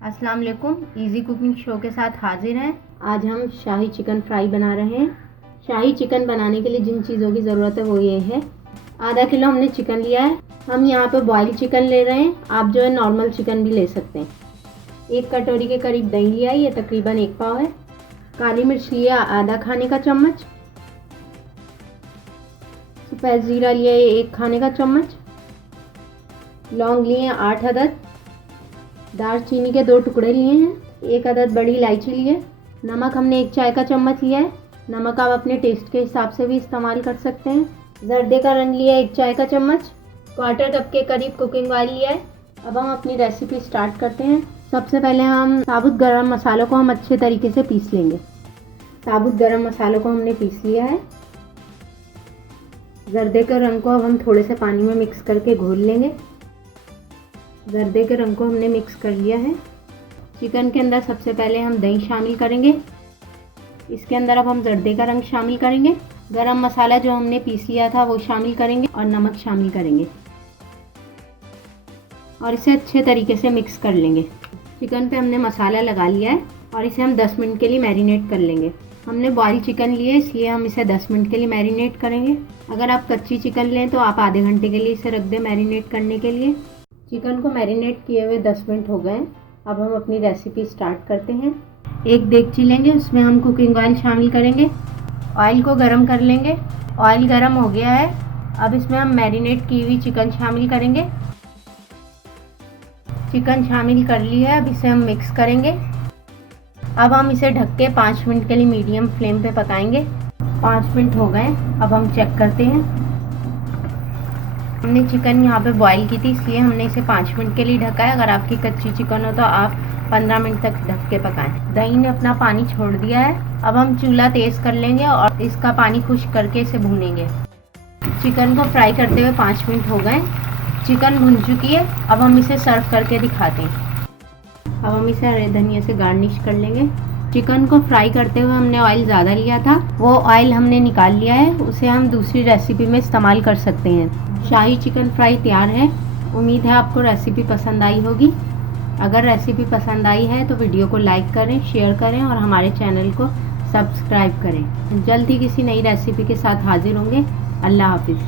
अस्सलाम वालेकुम। Easy cooking show के साथ हाजिर हैं। आज हम शाही चिकन फ्राई बना रहे हैं। शाही चिकन बनाने के लिए जिन चीज़ों की ज़रूरत है वो ये है। आधा किलो हमने चिकन लिया है। हम यहाँ पे बॉयल चिकन ले रहे हैं, आप जो है नॉर्मल चिकन भी ले सकते हैं। 1 कटोरी के करीब दही लिया है, ये तकरीबन 1 पाव है। काली मिर्च लिया आधा खाने का चम्मच। सफ़ेद ज़ीरा लिया है 1 खाने का चम्मच। लौंग लिए हैं 8 अदद। दालचीनी के 2 टुकड़े लिए हैं। 1 अदद बड़ी इलायची लिए। नमक हमने 1 चाय का चम्मच लिया है। नमक आप अपने टेस्ट के हिसाब से भी इस्तेमाल कर सकते हैं। जर्दे का रंग लिया है 1 चाय का चम्मच। 1/4 कप के करीब कुकिंग ऑयल लिया है। अब हम अपनी रेसिपी स्टार्ट करते हैं। सबसे पहले हम साबुत गरम मसालों को हम अच्छे तरीके से पीस लेंगे। साबुत गरम मसालों को हमने पीस लिया है। जर्दे के रंग को अब हम थोड़े से पानी में मिक्स करके घोल लेंगे। जर्दे के रंग को हमने मिक्स कर लिया है। चिकन के अंदर सबसे पहले हम दही शामिल करेंगे। इसके अंदर अब हम जर्दे का रंग शामिल करेंगे। गरम मसाला जो हमने पीस लिया था वो शामिल करेंगे और नमक शामिल करेंगे और इसे अच्छे तरीके से मिक्स कर लेंगे। चिकन पे हमने मसाला लगा लिया है और इसे हम 10 मिनट के लिए मैरिनेट कर लेंगे। हमने बॉयल चिकन लिए इसलिए हम इसे 10 मिनट के लिए मैरिनेट करेंगे। अगर आप कच्ची चिकन लें तो आप आधे घंटे के लिए इसे रख दें मैरिनेट करने के लिए। चिकन को मैरिनेट किए हुए 10 मिनट हो गए। अब हम अपनी रेसिपी स्टार्ट करते हैं। एक देगची लेंगे, उसमें हम कुकिंग ऑयल शामिल करेंगे। ऑयल को गरम कर लेंगे। ऑयल गरम हो गया है। अब इसमें हम मैरिनेट की हुई चिकन शामिल करेंगे। चिकन शामिल कर ली है। अब इसे हम मिक्स करेंगे। अब हम इसे ढक के 5 मिनट के लिए मीडियम फ्लेम पे पकाएंगे। 5 मिनट हो गए। अब हम चेक करते हैं। हमने चिकन यहाँ पे बॉईल की थी इसलिए हमने इसे 5 मिनट के लिए ढका है। अगर आपकी कच्ची चिकन हो तो आप 15 मिनट तक ढक के पकाएं। दही ने अपना पानी छोड़ दिया है। अब हम चूल्हा तेज़ कर लेंगे और इसका पानी खुश्क करके इसे भूनेंगे। चिकन को फ्राई करते हुए 5 मिनट हो गए। चिकन भुन चुकी है। अब हम इसे सर्व करके दिखाते हैं। अब हम इसे हरे धनिया से गार्निश कर लेंगे। चिकन को फ्राई करते हुए हमने ऑयल ज़्यादा लिया था, वो ऑयल हमने निकाल लिया है। उसे हम दूसरी रेसिपी में इस्तेमाल कर सकते हैं। शाही चिकन फ्राई तैयार है। उम्मीद है आपको रेसिपी पसंद आई होगी। अगर रेसिपी पसंद आई है तो वीडियो को लाइक करें, शेयर करें और हमारे चैनल को सब्सक्राइब करें। जल्द ही किसी नई रेसिपी के साथ हाजिर होंगे। अल्लाह हाफिज़।